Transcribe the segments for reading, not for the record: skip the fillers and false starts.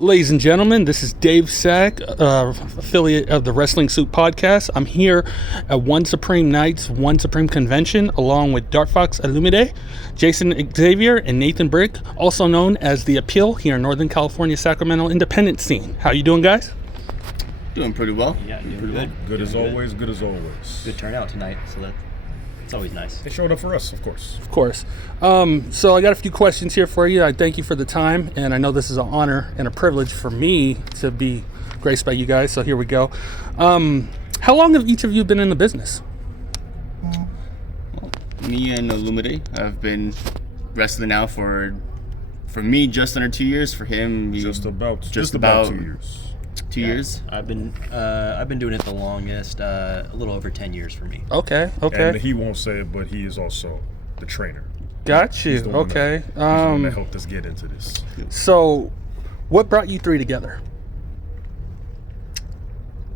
Ladies and gentlemen, this is DaveSac, affiliate of the WrestlingSoup podcast. I'm here at One Supreme Nights, One Supreme Convention, along with Darkfox Olumide, Jayson Xavier, and Nathan Brick, also known as The Appeal here in Northern California, Sacramento independent scene. How you doing, guys? Doing pretty well. Yeah, doing pretty good. well. Good as always, good as always. Good turnout tonight, so it's always nice. They showed up for us, of course. Of course. So I got a few questions here for you. I thank you for the time, and I know this is an honor and a privilege for me to be graced by you guys, so here we go. How long have each of you been in the business? Me and Olumide have been wrestling now for me just under 2 years. For him, Just about 2 years. 2 years. I've been doing it the longest, a little over 10 years for me. Okay. And he won't say it, but he is also the trainer. Got you. He's the one Okay. He's the one that helped us get into this. So what brought you three together?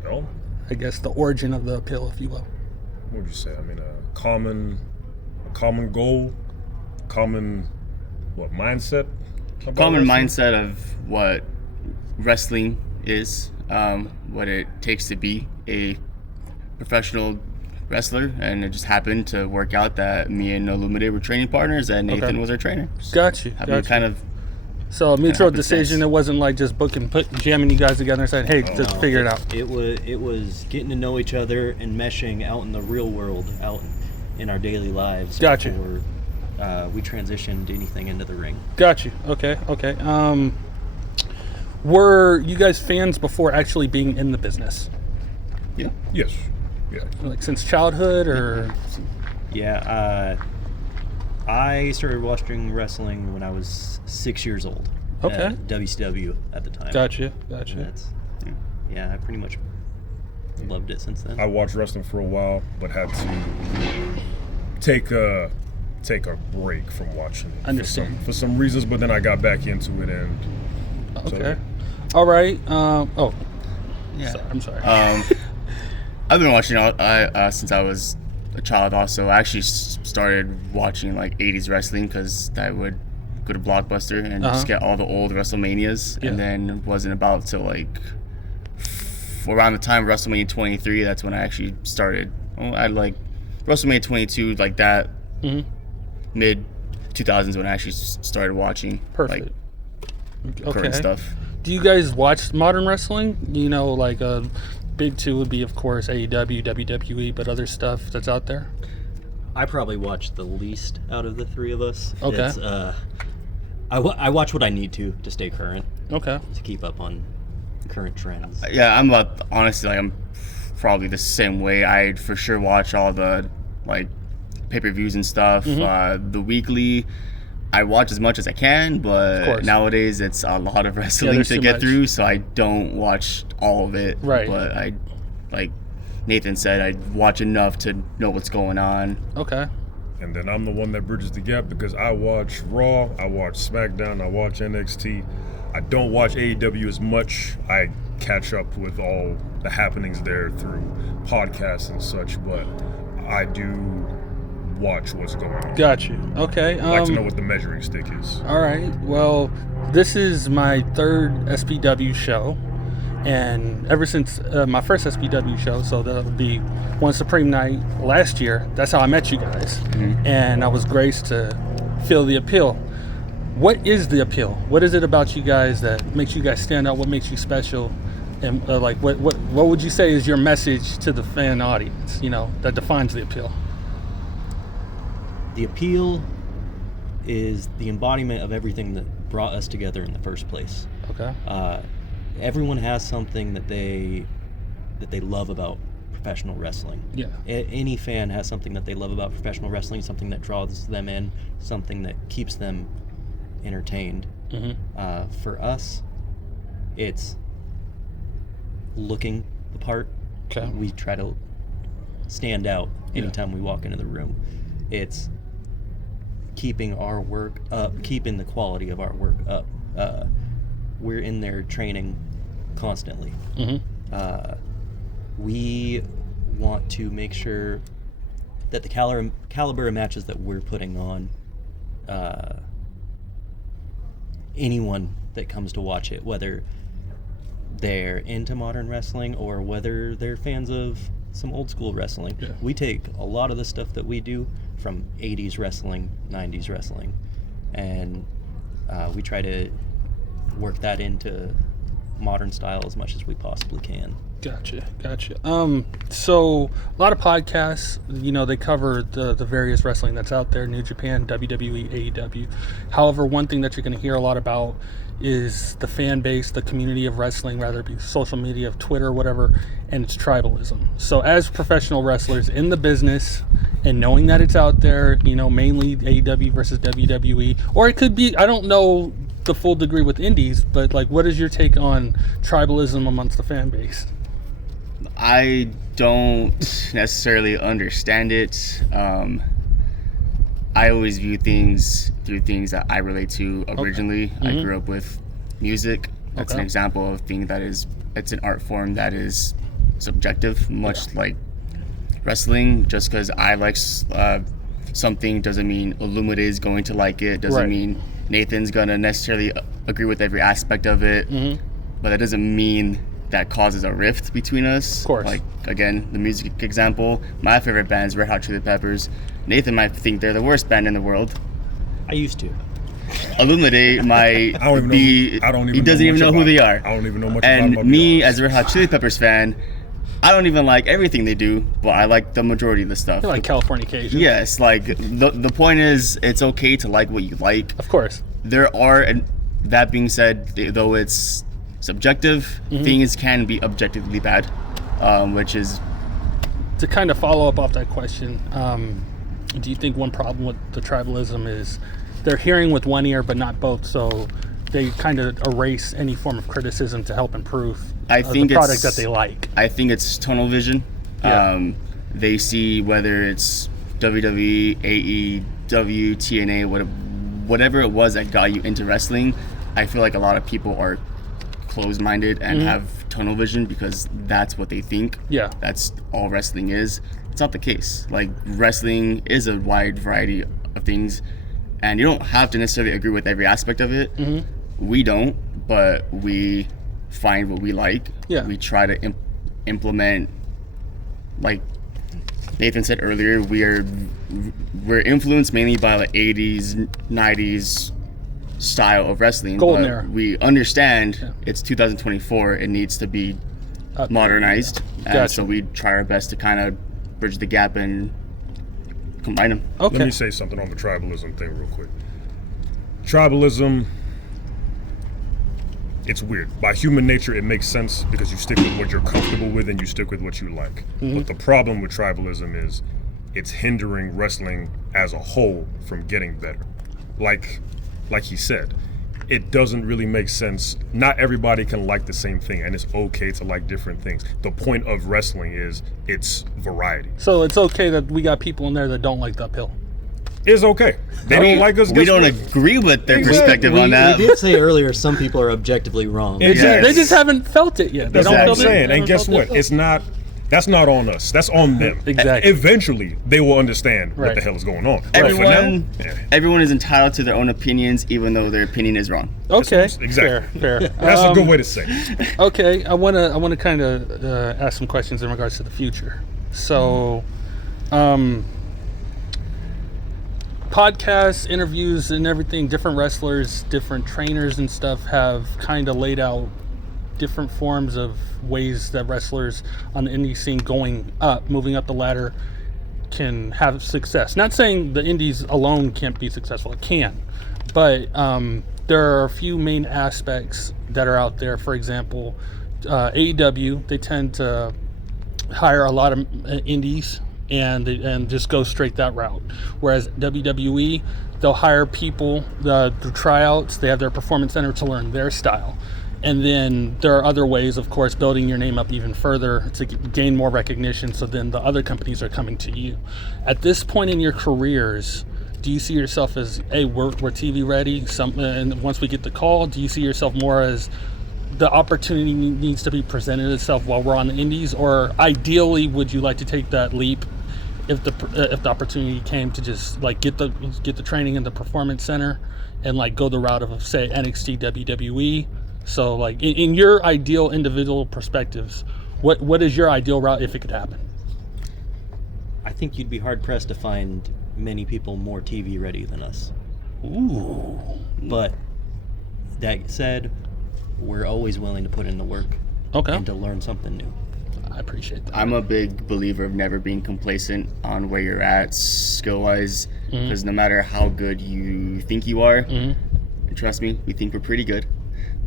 Well, I guess the origin of the appeal, if you will. what would you say? I mean, a common goal, common mindset. about Common wrestling? mindset of what wrestling is, what it takes to be a professional wrestler, and it just happened to work out that me and Olumide were training partners, and Nathan Okay. was our trainer. Got you. Happened to kind of So a mutual happens decision. sense. It wasn't like just jamming you guys together and saying, "Hey, just figure it out." It was getting to know each other and meshing out in the real world, out in our daily lives. Gotcha. Before we transitioned anything into the ring. Got you. Okay. Were you guys fans before actually being in the business? yeah. Yes. Yeah. Like since childhood, or Yeah, I started watching wrestling when I was 6 years old. Okay. At WCW at the time. Gotcha. That's, yeah, I pretty much loved it since then. I watched wrestling for a while, but had to take a break from watching it Understand. for some reasons. But then I got back into it, and Okay. All right. Yeah. Sorry, I'm sorry. I've been watching since I was a child. Also, I actually started watching like 80s wrestling because I would go to Blockbuster and just get all the old WrestleManias, Yeah. and then it wasn't about till like around the time of WrestleMania 23. That's when I actually started. I like WrestleMania 22, like that mid 2000s when I actually started watching. Perfect. Like, current stuff. Do you guys watch modern wrestling? You know, like big two would be, of course, AEW, WWE, but other stuff that's out there. I probably watch the least out of the three of us. Okay. It's, I watch what I need to stay current, Okay. to keep up on current trends. Yeah, honestly, like, I'm probably the same way. I for sure watch all the like pay-per-views and stuff. The weekly, I watch as much as I can, but nowadays it's a lot of wrestling there's to too get much. through, so I don't watch all of it. Right. But I, like Nathan said, I watch enough to know what's going on. Okay. And then I'm the one that bridges the gap because I watch Raw, I watch SmackDown, I watch NXT. I don't watch AEW as much. I catch up with all the happenings there through podcasts and such, but I do watch what's going on. Got you. Okay. I like to know what the measuring stick is. All right. Well, this is my third SPW show, and ever since my first SPW show, so that would be One Supreme Night last year. That's how I met you guys, and I was graced to feel the appeal. What is the appeal? What is it about you guys that makes you guys stand out? What makes you special? And like, what would you say is your message to the fan audience? You know, that defines the appeal. The appeal is the embodiment of everything that brought us together in the first place. Okay. Everyone has something that they love about professional wrestling. Yeah. Any fan has something that they love about professional wrestling, something that draws them in, something that keeps them entertained. For us, it's looking the part. Okay. We try to stand out anytime we walk into the room. It's keeping our work up, keeping the quality of our work up. We're in there training constantly. We want to make sure that the caliber of matches that we're putting on, anyone that comes to watch it, whether they're into modern wrestling or whether they're fans of some old school wrestling. Yeah. We take a lot of the stuff that we do from 80s wrestling, 90s wrestling, and we try to work that into modern style as much as we possibly can. Gotcha. So a lot of podcasts, they cover the various wrestling that's out there, New Japan, WWE, AEW. However, one thing that you're going to hear a lot about is the fan base, the community of wrestling, whether it be social media, Twitter, whatever, and it's tribalism. So as professional wrestlers in the business and knowing that it's out there, mainly AEW versus WWE, or it could be, I don't know the full degree with indies, but what is your take on tribalism amongst the fan base? I don't necessarily understand it. I always view things through things that I relate to originally. Okay. Mm-hmm. I grew up with music. That's an example of thing that is, it's an art form that is subjective, much like wrestling. Just because I like something doesn't mean Olumide is going to like it, doesn't mean Nathan's gonna necessarily agree with every aspect of it. Mm-hmm. But that doesn't mean that causes a rift between us. Of course. Like, again, the music example, my favorite band is Red Hot Chili Peppers. Nathan might think they're the worst band in the world. I used to. Olumide might he doesn't even know who they are. I don't even know much about them. And me, honest. as a Red Hot Chili Peppers fan, I don't even like everything they do, but I like the majority of the stuff. You like Californication. Yes, like, the point is, it's okay to like what you like. Of course. There are, and that being said, though it's subjective, things can be objectively bad, which is... To kind of follow up off that question, do you think one problem with the tribalism is they're hearing with one ear but not both, so they kind of erase any form of criticism to help improve the product that they like? I think it's tunnel vision. Yeah. They see whether it's WWE, AEW, TNA, whatever it was that got you into wrestling. I feel like a lot of people are closed-minded and have tunnel vision because that's what they think. Yeah. That's all wrestling is. It's not the case. Like, wrestling is a wide variety of things, and you don't have to necessarily agree with every aspect of it. We don't, but we find what we like. Yeah. We try to implement, like Nathan said earlier, we're influenced mainly by the 80s, 90s style of wrestling. Golden era. We understand it's 2024. It needs to be modernized. And Gotcha. so we try our best to kind of bridge the gap and combine them. Okay. Let me say something on the tribalism thing real quick. Tribalism, it's weird. By human nature, it makes sense because you stick with what you're comfortable with and you stick with what you like. But the problem with tribalism is it's hindering wrestling as a whole from getting better. Like he said, it doesn't really make sense. Not everybody can like the same thing, and it's okay to like different things. The point of wrestling is it's variety. So it's okay that we got people in there that don't like the uphill. It's okay. They don't like us. We guess don't what? agree with their Exactly. perspective on that. We did say earlier some people are objectively wrong. Exactly. They just haven't felt it yet. That's they don't what I'm feel it. saying. They And haven't guess felt what? it. That's not on us. That's on them. Exactly. Eventually, they will understand what Right. the hell is going on. But for now, Everyone is entitled to their own opinions, even though their opinion is wrong. Okay. Exactly. Fair. That's a good way to say it. Okay, I wanna kind of ask some questions in regards to the future. So, podcasts, interviews, and everything. Different wrestlers, different trainers, and stuff have kind of laid out different forms of ways that wrestlers on the indie scene moving up the ladder, can have success. Not saying the indies alone can't be successful. It can, but there are a few main aspects that are out there. For example, AEW, they tend to hire a lot of indies and just go straight that route. Whereas WWE, they'll hire people to tryouts. They have their performance center to learn their style. And then there are other ways, of course, building your name up even further to gain more recognition, so then the other companies are coming to you. At this point in your careers, do you see yourself as, hey, we're TV ready? And once we get the call, do you see yourself more as the opportunity needs to be presented itself while we're on the indies? Or ideally, would you like to take that leap if the opportunity came to just like get the training in the performance center and like go the route of say NXT, WWE. So like in your ideal individual perspectives, what is your ideal route if it could happen? I think you'd be hard pressed to find many people more TV ready than us. Ooh. But that said, we're always willing to put in the work and to learn something new. I appreciate that. I'm a big believer of never being complacent on where you're at skill-wise, because no matter how good you think you are, and trust me, we think we're pretty good,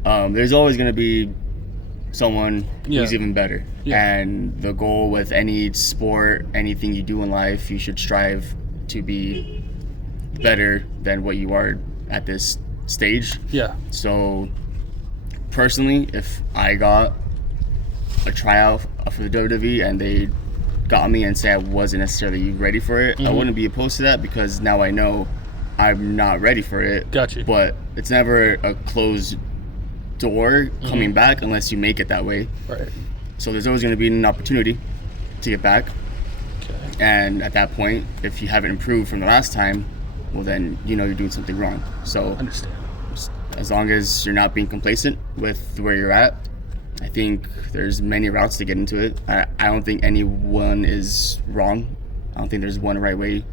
there's always going to be someone who's even better. And the goal with any sport, anything you do in life, you should strive to be better than what you are at this stage. So personally, if I got a tryout for the WWE and they got me and say I wasn't necessarily ready for it, I wouldn't be opposed to that, because now I know I'm not ready for it. Got you. But it's never a closed door coming back unless you make it that way. Right. So there's always going to be an opportunity to get back. Okay. And at that point, if you haven't improved from the last time, well then you know you're doing something wrong. So Understand. as long as you're not being complacent with where you're at, I think there's many routes to get into it. I don't think anyone is wrong. I don't think there's one right way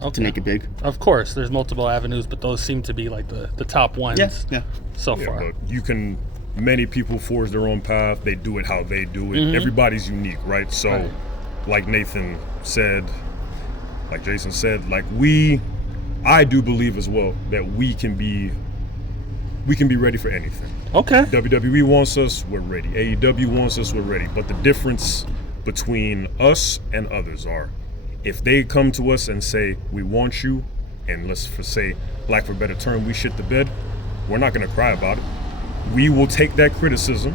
to make it big. Of course, there's multiple avenues, but those seem to be like the top ones so far. But many people forge their own path. They do it how they do it. Everybody's unique, right? So, like Nathan said, like Jayson said, like I do believe as well that we can be ready for anything. Okay. WWE wants us, we're ready. AEW wants us, we're ready. But the difference between us and others are, if they come to us and say, we want you, and let's say, lack for a better term, we shit the bed, we're not going to cry about it. We will take that criticism,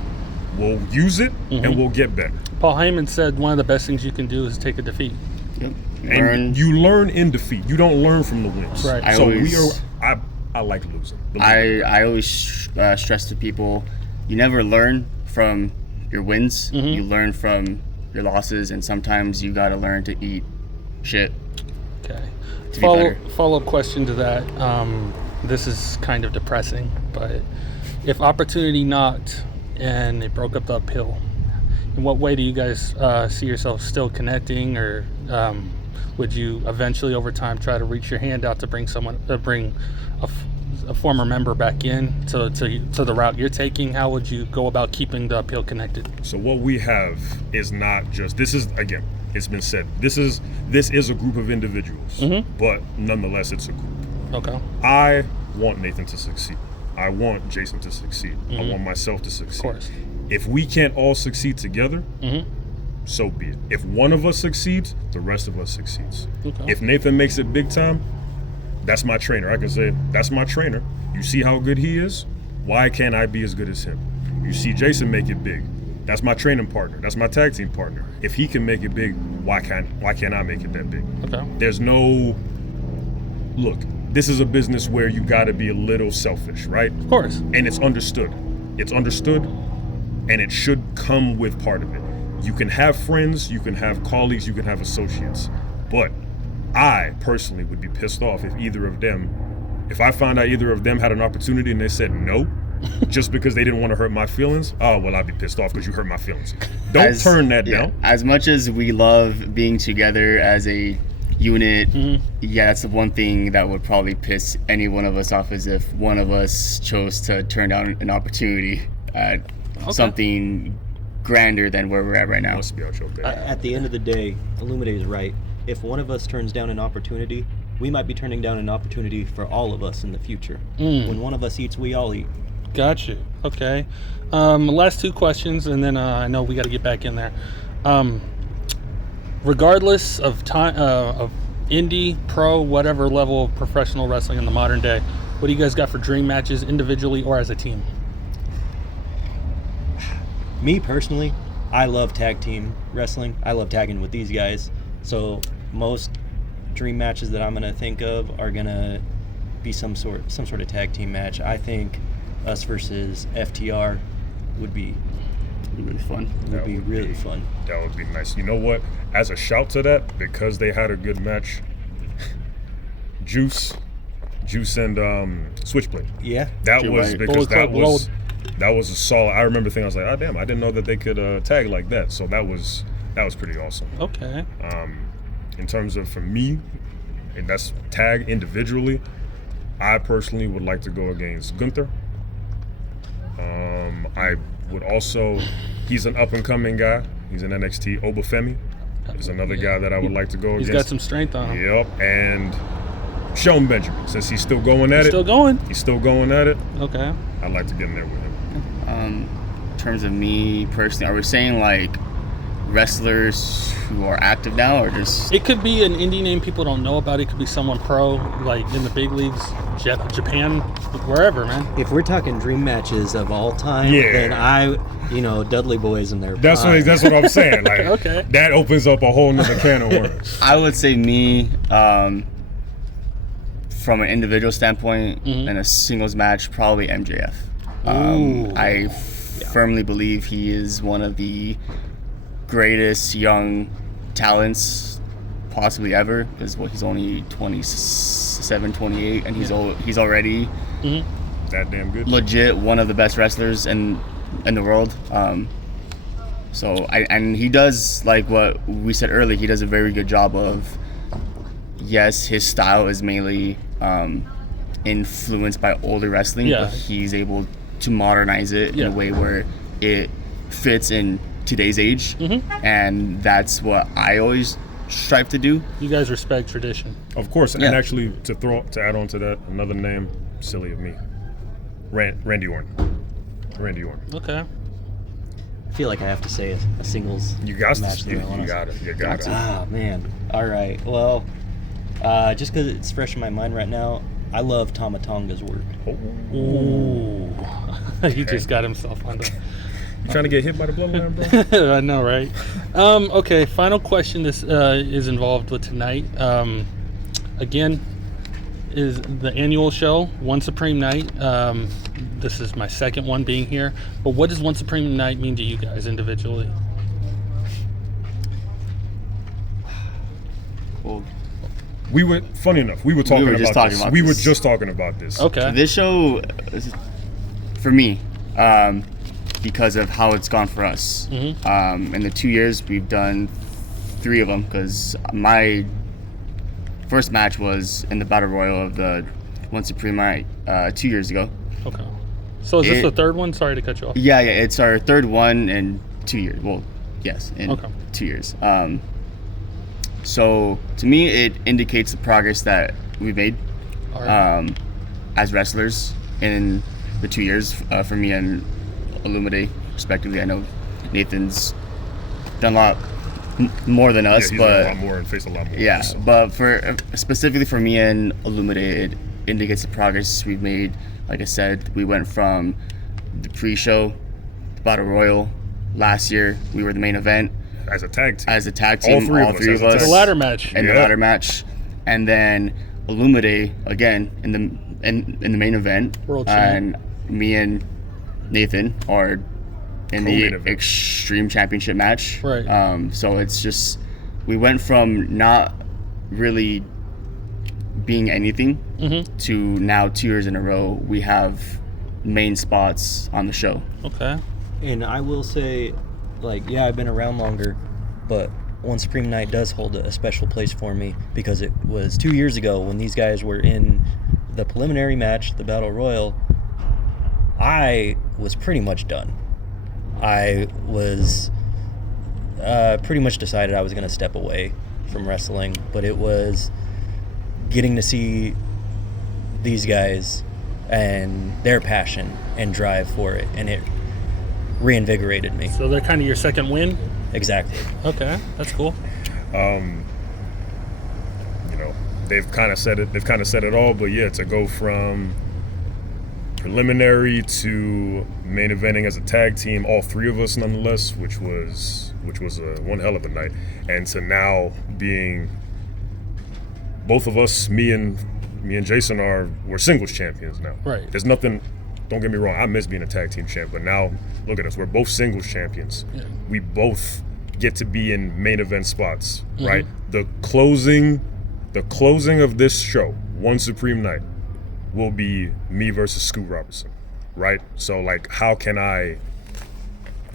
we'll use it, and we'll get better. Paul Heyman said one of the best things you can do is take a defeat. Yep. And you learn in defeat. You don't learn from the wins. Right. I like losing. I always stress to people, you never learn from your wins. You learn from your losses, and sometimes you got to learn to eat shit. Okay. To be better. Follow-up question to that. This is kind of depressing, but if opportunity knocked and it broke up the uphill, in what way do you guys see yourself still connecting, or would you eventually over time try to reach your hand out to bring a former member back in to the route you're taking? How would you go about keeping the appeal connected? So what we have is not just, this is, again, it's been said, this is a group of individuals, but nonetheless it's a group. Okay. I want Nathan to succeed. I want Jayson to succeed. I want myself to succeed. Of course. If we can't all succeed together, so be it. If one of us succeeds, the rest of us succeeds. Okay. If Nathan makes it big time, that's my trainer. I can say, that's my trainer. You see how good he is? Why can't I be as good as him? You see Jayson make it big. That's my training partner. That's my tag team partner. If he can make it big, why can't I make it that big? Okay. There's no, look, this is a business where you gotta be a little selfish, right? Of course. And it's understood. It's understood, and it should come with part of it. You can have friends, you can have colleagues, you can have associates, but I personally would be pissed off if I found out either of them had an opportunity and they said no, just because they didn't want to hurt my feelings. Oh, well, I'd be pissed off because you hurt my feelings. Don't turn that down. As much as we love being together as a unit, that's the one thing that would probably piss any one of us off, is if one of us chose to turn down an opportunity at something grander than where we're at right now. Must be out your bed. At the end of the day, Olumide is right. If one of us turns down an opportunity, we might be turning down an opportunity for all of us in the future. When one of us eats, we all eat. Got you. Okay. Last two questions, and then I know we got to get back in there. Regardless of time, of indie, pro, whatever level of professional wrestling in the modern day, what do you guys got for dream matches, individually or as a team? Me personally, I love tag team wrestling. I love tagging with these guys. So most dream matches that I'm gonna think of are gonna be some sort of tag team match. I think us versus FTR would be It'd be really fun. It would be really fun. That would be nice. You know what? As a shout to that, because they had a good match, Juice and Switchblade. Yeah. That You're was right. because Bullet Club that was a solid. I remember thinking, I was like, oh damn, I didn't know that they could tag like that. So that was pretty awesome. Okay. In terms of for me, and that's tag individually, I personally would like to go against Gunther. I would also, he's an up and coming guy. He's in NXT. Obafemi is another guy that I would like to go He's against. got some strength on him. Yep, and Shelton Benjamin, since he's still going at it. Still going. He's still going at it. Okay. I'd like to get in there with him. In terms of me personally, are we saying like wrestlers who are active now, or just It could be an indie name people don't know about. It could be someone pro, like in the big leagues, Japan, wherever, man. If we're talking dream matches of all time, Yeah. then Dudley Boys in their That's prime. what I'm saying. Like, Okay. that opens up a whole nother can of worms. I would say me, from an individual standpoint, in a singles match, probably MJF. I firmly believe he is one of the greatest young talents possibly ever, because he's only 27, 28, and he's already That damn good. legit one of the best wrestlers in the world. And he does, like what we said earlier, he does a very good job of, yes, his style is mainly influenced by older wrestling, Yeah. but he's able to modernize it in Yeah. a way where it fits in today's age, and that's what I always strive to do. You guys respect tradition. Of course, Yeah. and actually to add on to that, another name, silly of me, Randy Orton. Randy Orton. Okay. I feel like I have to say a singles You got match. to. You got it. You got it. Ah, man. All right. Well, just because it's fresh in my mind right now, I love Tama Tonga's work. Ooh. He just got himself on the. You trying to get hit by the bloodline, bro? I know, right? Okay, final question. This is involved with tonight. Again, is the annual show, One Supreme Night. This is my second one being here. But what does One Supreme Night mean to you guys individually? Well, Funny enough, we were talking just about talking this. about We were this. just talking about this. Okay. this show, for me, because of how it's gone for us. In the 2 years, we've done 3 of them, because my first match was in the Battle Royal of the One Supreme Night 2 years ago. Okay. So is this It- the third one? Sorry to cut you off. Yeah, it's our third one in 2 years. Well, yes, in Okay. 2 years. So to me, it indicates the progress that we've made All right. as wrestlers in the 2 years, for me and Olumide, respectively. I know Nathan's done a lot more than us, He's but a lot more and faced a lot more. yeah, So. but for specifically for me and Olumide, it indicates the progress we've made. Like I said, we went from the pre-show, the Battle Royal. Last year, we were the main event As a tag team. as a tag team. All three of us as a tag the team. ladder match. and the Yeah. ladder match, and then Olumide again in the main event, World and me and Nathan are in the Co-main event. Extreme Championship match. Right. So it's just we went from not really being anything to now 2 years in a row we have main spots on the show. Okay. And I will say, I've been around longer, but One Supreme Night does hold a special place for me, because it was 2 years ago when these guys were in the preliminary match, the Battle Royal. I was pretty much done. I was pretty much decided I was going to step away from wrestling, but it was getting to see these guys and their passion and drive for it, and it reinvigorated me. So they're kind of your second win. Exactly. Okay, that's cool. They've kind of said it all, but yeah, to go from preliminary to main eventing as a tag team, all 3 of us nonetheless, which was one hell of a night, and to now being both of us, me and Jayson we're singles champions now. Right. There's nothing don't get me wrong, I miss being a tag team champ, but now look at us. We're both singles champions. Yeah. We both get to be in main event spots, right? The closing of this show, One Supreme Night, will be me versus Scoot Robertson, right? So like, how can I,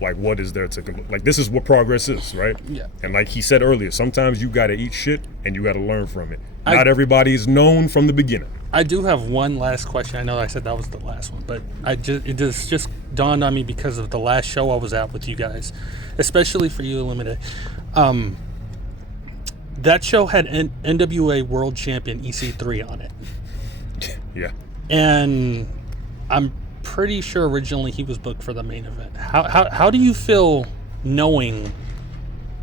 like, what is there to, like, this is what progress is, right? Yeah. And like he said earlier, sometimes you gotta eat shit and you gotta learn from it. Not everybody is known from the beginning. I do have one last question. I know I said that was the last one, but it just dawned on me because of the last show I was at with you guys, especially for you, Olumide. That show had NWA World Champion EC3 on it. Yeah. And I'm pretty sure originally he was booked for the main event. How do you feel knowing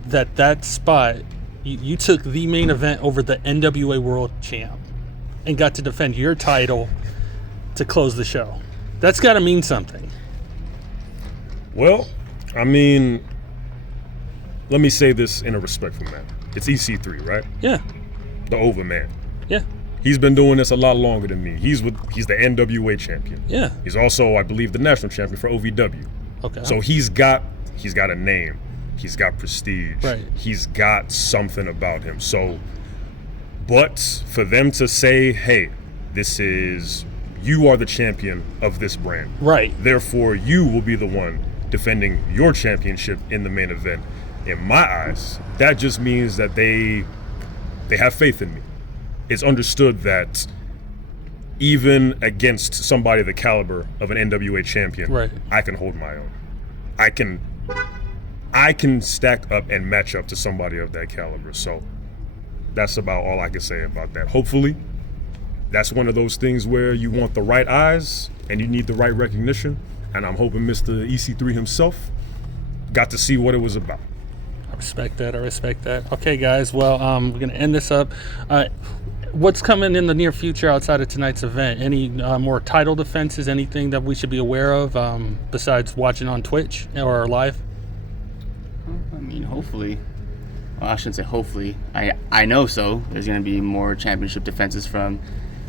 that spot, you took the main event over the NWA World Champ and got to defend your title to close the show? That's got to mean something. Well, I mean, let me say this in a respectful manner. It's EC3, right? Yeah. The Overman. Yeah. He's been doing this a lot longer than me. He's the NWA champion. Yeah. He's also, I believe, the national champion for OVW. Okay. So he's got a name. He's got prestige. Right. He's got something about him. So, but for them to say, hey, you are the champion of this brand. Right. Therefore, you will be the one defending your championship in the main event. In my eyes, that just means that they have faith in me. It's understood that even against somebody the caliber of an NWA champion, right, I can hold my own. I can stack up and match up to somebody of that caliber. So that's about all I can say about that. Hopefully, that's one of those things where you want the right eyes and you need the right recognition. And I'm hoping Mr. EC3 himself got to see what it was about. I respect that. Okay, guys. Well, we're going to end this up. What's coming in the near future outside of tonight's event? Any more title defenses? Anything that we should be aware of besides watching on Twitch or live? I mean, hopefully. Well, I shouldn't say hopefully. I know so. There's going to be more championship defenses from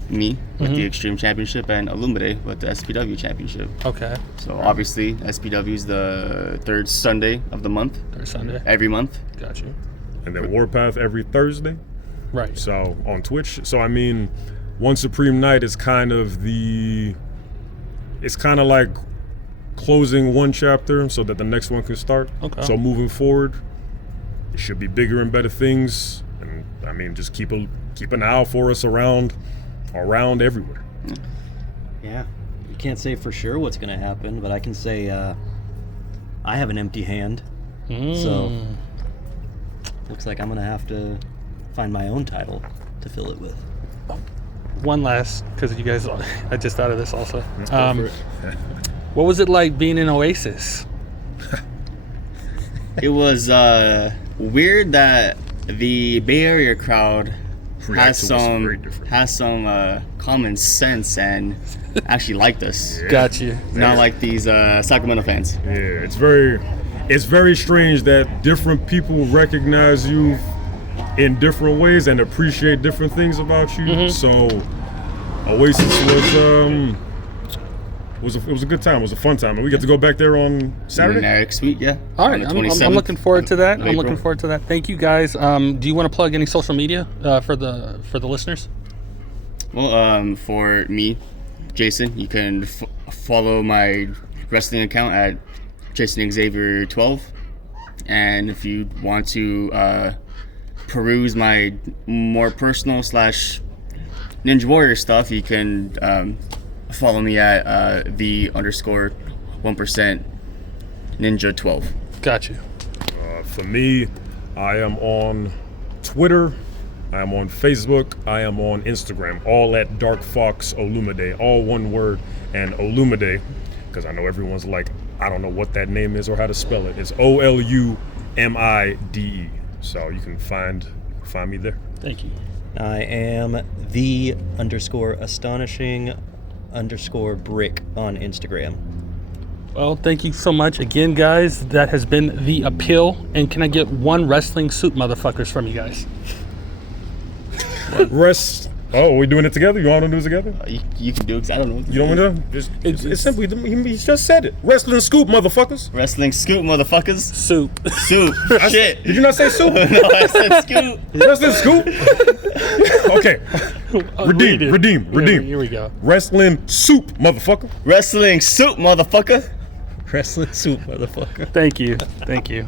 me with the Extreme Championship and Olumide with the SPW Championship. Okay. So obviously, SPW is the third Sunday of the month. Third Sunday. Every month. Got you. And then Warpath every Thursday. Right. So on Twitch. So I mean, One Supreme Night is kind of like closing one chapter so that the next one can start. Okay. So moving forward, it should be bigger and better things. And I mean, just keep an eye out for us around everywhere. Yeah. You can't say for sure what's going to happen, but I can say I have an empty hand. So looks like I'm going to have to find my own title to fill it with. One last, because you guys, I just thought of this also. Let's go for it. What was it like being in Oasis? It was weird that the Bay Area crowd has some common sense and actually liked us. Yeah. Got you. Not like these Sacramento fans. Yeah, it's very strange that different people recognize you in different ways and appreciate different things about you. So Oasis was a good time. It was a fun time, and we get to go back there on Saturday. Next week, yeah. All right, I'm looking forward to that. I'm looking forward to that. Thank you, guys. Do you want to plug any social media for the listeners? Well, for me, Jayson, you can follow my wrestling account at Jayson Xavier 12, and if you want to peruse my more personal / Ninja Warrior stuff, you can follow me at _1% Ninja 12. Got you. For me, I am on Twitter, I am on Facebook, I am on Instagram, all at Darkfox Olumide, all one word, and Olumide, because I know everyone's like, I don't know what that name is or how to spell it. It's Olumide. So you can find me there. Thank you. I am _astonishing_brick on Instagram. Well, thank you so much again, guys. That has been The Appeal. And can I get one wrestling soup, motherfuckers, from you guys? Oh, are we doing it together? You want to do it together? You can do it 'cause I don't know. What to You don't do. want to? It's simply, he just said it. Wrestling Scoop, motherfuckers. Wrestling Scoop, motherfuckers. Soup. Soup. Shit. Did you not say Soup? No, I said Scoop. Wrestling Scoop? Okay. Redeem. Here we go. Wrestling Soup, motherfucker. Wrestling Soup, motherfucker. WrestlingSoup, motherfucker. Thank you.